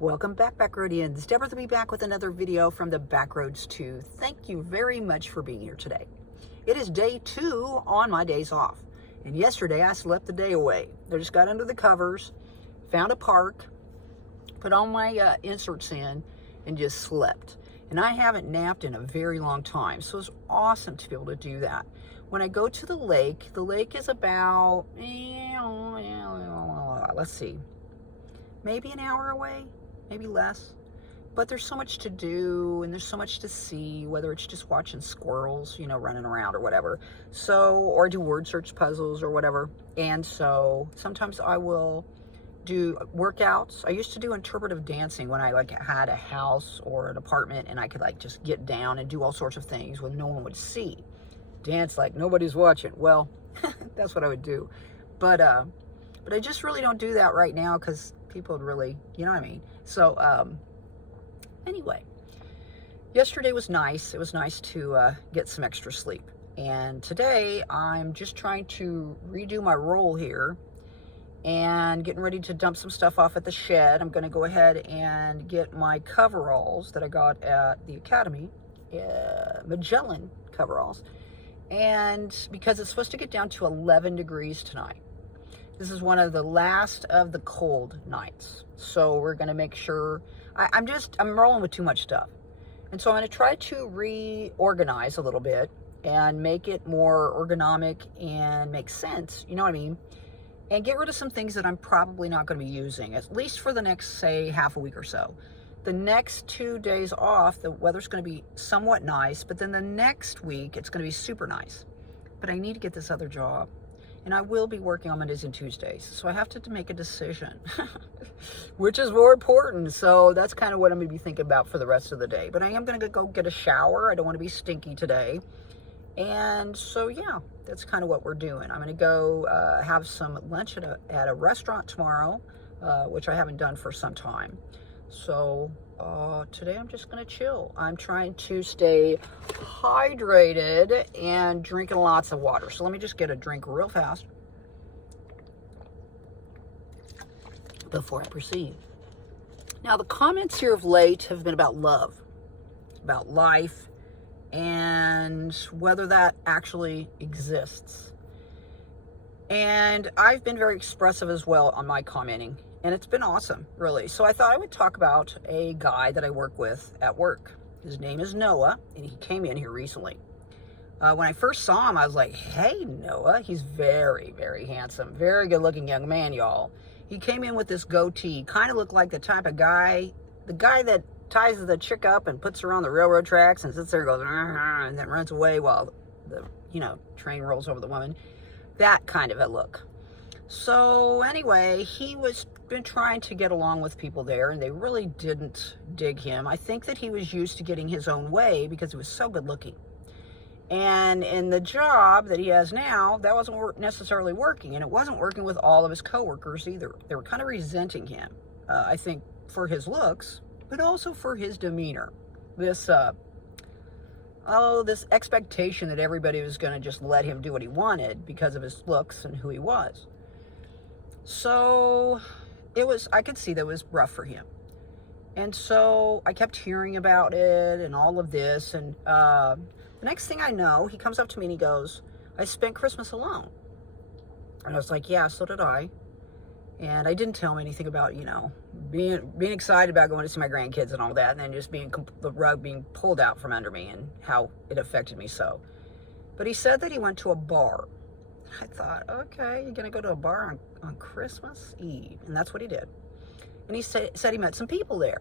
Welcome back, Backroadians. Deborah to be back with another video from the Backroads 2. Thank you very much for being here today. It is day 2 on my days off. And yesterday I slept the day away. I just got under the covers, found a park, put all my inserts in, and just slept. And I haven't napped in a very long time, so it's awesome to be able to do that. When I go to the lake is about, let's see, maybe an hour away, maybe less. But there's so much to do and there's so much to see, whether it's just watching squirrels, running around or whatever. So, or do word search puzzles or whatever. And so sometimes I will do workouts. I used to do interpretive dancing when I had a house or an apartment and I could just get down and do all sorts of things when no one would see. Dance like nobody's watching. Well, that's what I would do. But I just really don't do that right now because people would really, you know what I mean? So, anyway, yesterday was nice. It was nice to get some extra sleep. And today I'm just trying to redo my roll here and getting ready to dump some stuff off at the shed. I'm going to go ahead and get my coveralls that I got at the Academy, Magellan coveralls. And because it's supposed to get down to 11 degrees tonight. This is one of the last of the cold nights. So we're going to make sure, I'm rolling with too much stuff. And so I'm going to try to reorganize a little bit and make it more ergonomic and make sense, you know what I mean? And get rid of some things that I'm probably not going to be using, at least for the next, say, half a week or so. The next 2 days off, the weather's going to be somewhat nice, but then the next week, it's going to be super nice. But I need to get this other job. And I will be working on Mondays and Tuesdays. So I have to make a decision, which is more important. So that's kind of what I'm going to be thinking about for the rest of the day. But I am going to go get a shower. I don't want to be stinky today. And so, yeah, that's kind of what we're doing. I'm going to go have some lunch at a restaurant tomorrow, which I haven't done for some time. So today I'm just going to chill. I'm trying to stay hydrated and drinking lots of water. So let me just get a drink real fast before I proceed. Now, the comments here of late have been about love, about life, and whether that actually exists. And I've been very expressive as well on my commenting. And it's been awesome, really. So I thought I would talk about a guy that I work with at work. His name is Noah, and he came in here recently. When I first saw him, I was like, hey, Noah. He's very, very handsome. Very good-looking young man, y'all. He came in with this goatee. Kind of looked like the type of guy, the guy that ties the chick up and puts her on the railroad tracks and sits there and goes, and then runs away while the, train rolls over the woman. That kind of a look. So anyway, he was been trying to get along with people there, and they really didn't dig him. I think that he was used to getting his own way because he was so good looking. And in the job that he has now, that wasn't necessarily working, and it wasn't working with all of his coworkers either. They were kind of resenting him, I think, for his looks, but also for his demeanor. This expectation that everybody was going to just let him do what he wanted because of his looks and who he was. So I could see that it was rough for him. And so I kept hearing about it and all of this. And the next thing I know, he comes up to me and he goes, I spent Christmas alone. And I was like, yeah, so did I. And I didn't tell him anything about, being excited about going to see my grandkids and all that. And then just the rug being pulled out from under me and how it affected me so. But he said that he went to a bar. I thought, okay, you're going to go to a bar on Christmas Eve. And that's what he did. And he said he met some people there.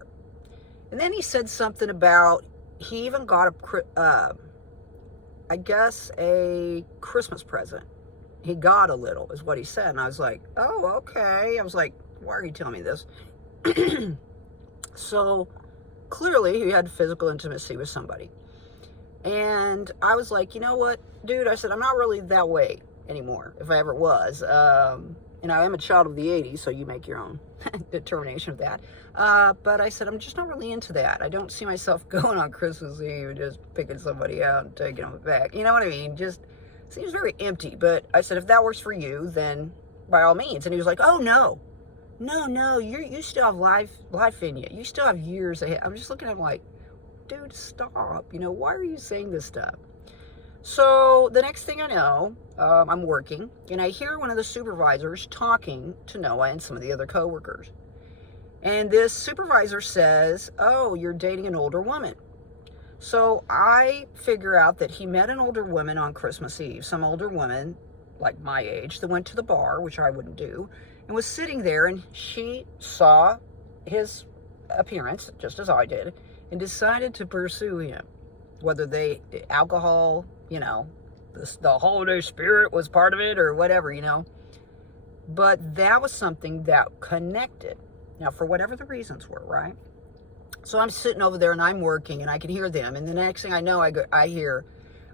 And then he said something about, he even got a Christmas present. He got a little, is what he said. And I was like, oh, okay. I was like, why are you telling me this? So clearly he had physical intimacy with somebody. And I was like, you know what, dude? I said, I'm not really that way anymore, if I ever was. And I am a child of the 80s, so you make your own determination of that. But I said, I'm just not really into that. I don't see myself going on Christmas Eve and just picking somebody out and taking them back. You know what I mean? Just seems very empty. But I said, if that works for you, then by all means. And he was like, oh, no. No, you still have life in you. You still have years ahead. I'm just looking at him like, dude, stop. Why are you saying this stuff? So the next thing I know, I'm working, and I hear one of the supervisors talking to Noah and some of the other coworkers. And this supervisor says, oh, you're dating an older woman. So I figure out that he met an older woman on Christmas Eve, some older woman, like my age, that went to the bar, which I wouldn't do, and was sitting there, and she saw his appearance, just as I did, and decided to pursue him. Whether alcohol, the Holy Spirit was part of it or whatever, But that was something that connected. Now, for whatever the reasons were, right? So I'm sitting over there and I'm working and I can hear them. And the next thing I know, I hear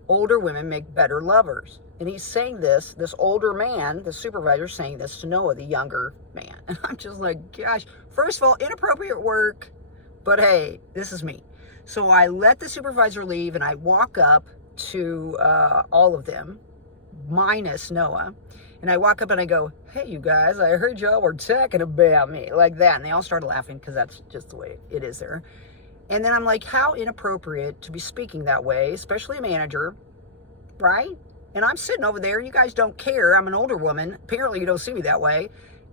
older women make better lovers. And he's saying this older man, the supervisor, saying this to Noah, the younger man. And I'm just like, gosh, first of all, inappropriate work, but hey, this is me. So I let the supervisor leave and I walk up to all of them, minus Noah. And I walk up and I go, hey, you guys, I heard y'all were talking about me, like that. And they all started laughing because that's just the way it is there. And then I'm like, how inappropriate to be speaking that way, especially a manager, right? And I'm sitting over there. You guys don't care. I'm an older woman. Apparently you don't see me that way.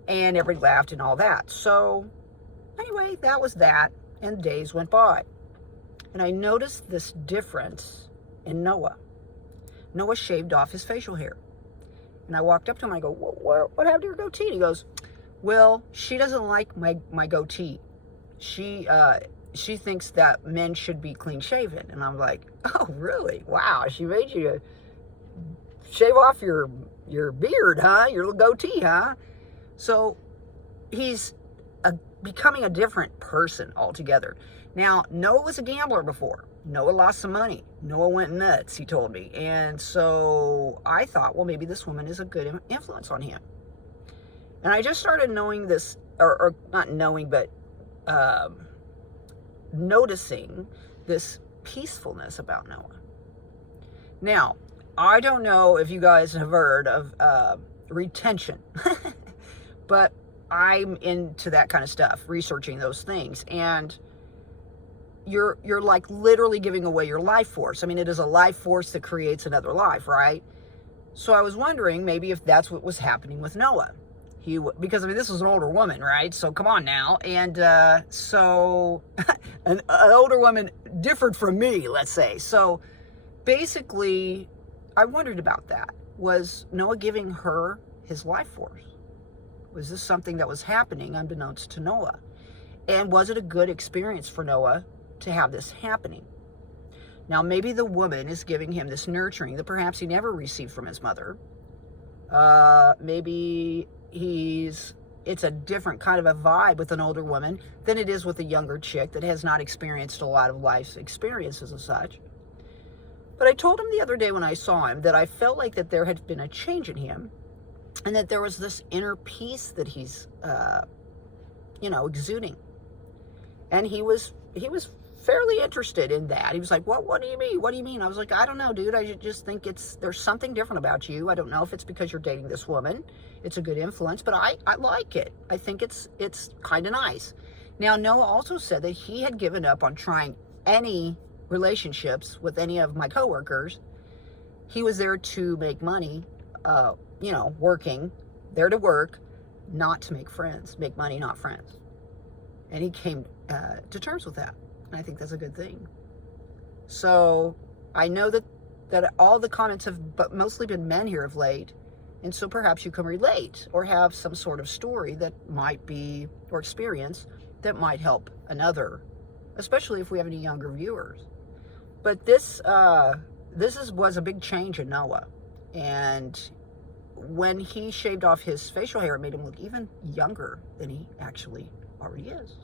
And everybody laughed and all that. So anyway, that was that. And days went by. And I noticed this difference in Noah. Noah shaved off his facial hair. And I walked up to him, I go, what happened to your goatee? And he goes, well, she doesn't like my goatee. She thinks that men should be clean shaven. And I'm like, oh, really? Wow, she made you shave off your beard, huh? Your little goatee, huh? So he's becoming a different person altogether. Now, Noah was a gambler before. Noah lost some money. Noah went nuts, he told me. And so I thought, well, maybe this woman is a good influence on him. And I just started knowing this, or not knowing, but noticing this peacefulness about Noah. Now, I don't know if you guys have heard of retention, but I'm into that kind of stuff, researching those things. And you're like literally giving away your life force. I mean, it is a life force that creates another life, right? So I was wondering maybe if that's what was happening with Noah. Because I mean, this was an older woman, right? So come on now. And so an older woman differed from me, let's say. So basically, I wondered about that. Was Noah giving her his life force? Was this something that was happening unbeknownst to Noah? And was it a good experience for Noah to have this happening? Now, maybe the woman is giving him this nurturing that perhaps he never received from his mother. Maybe it's a different kind of a vibe with an older woman than it is with a younger chick that has not experienced a lot of life's experiences and such. But I told him the other day when I saw him that I felt like that there had been a change in him and that there was this inner peace that he's, exuding. And he was fairly interested in that. He was like, what do you mean? What do you mean? I was like, I don't know, dude. I just think there's something different about you. I don't know if it's because you're dating this woman. It's a good influence, but I like it. I think it's kind of nice. Now, Noah also said that he had given up on trying any relationships with any of my coworkers. He was there to make money, working, there to work, not to make friends, make money, not friends. And he came to terms with that. And I think that's a good thing. So I know that all the comments have mostly been men here of late. And so perhaps you can relate or have some sort of story that might be, or experience that might help another, especially if we have any younger viewers. But this was a big change in Noah. And when he shaved off his facial hair, it made him look even younger than he actually already is.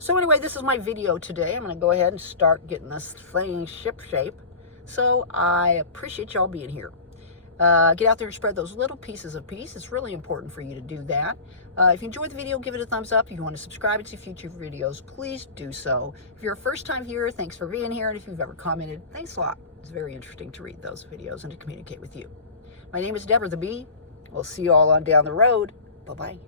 So anyway, this is my video today. I'm going to go ahead and start getting this thing ship shape. So I appreciate y'all being here. Get out there and spread those little pieces of peace. It's really important for you to do that. If you enjoyed the video, give it a thumbs up. If you want to subscribe and see future videos, please do so. If you're a first-time viewer, thanks for being here. And if you've ever commented, thanks a lot. It's very interesting to read those videos and to communicate with you. My name is Deborah the Bee. We'll see you all on down the road. Bye-bye.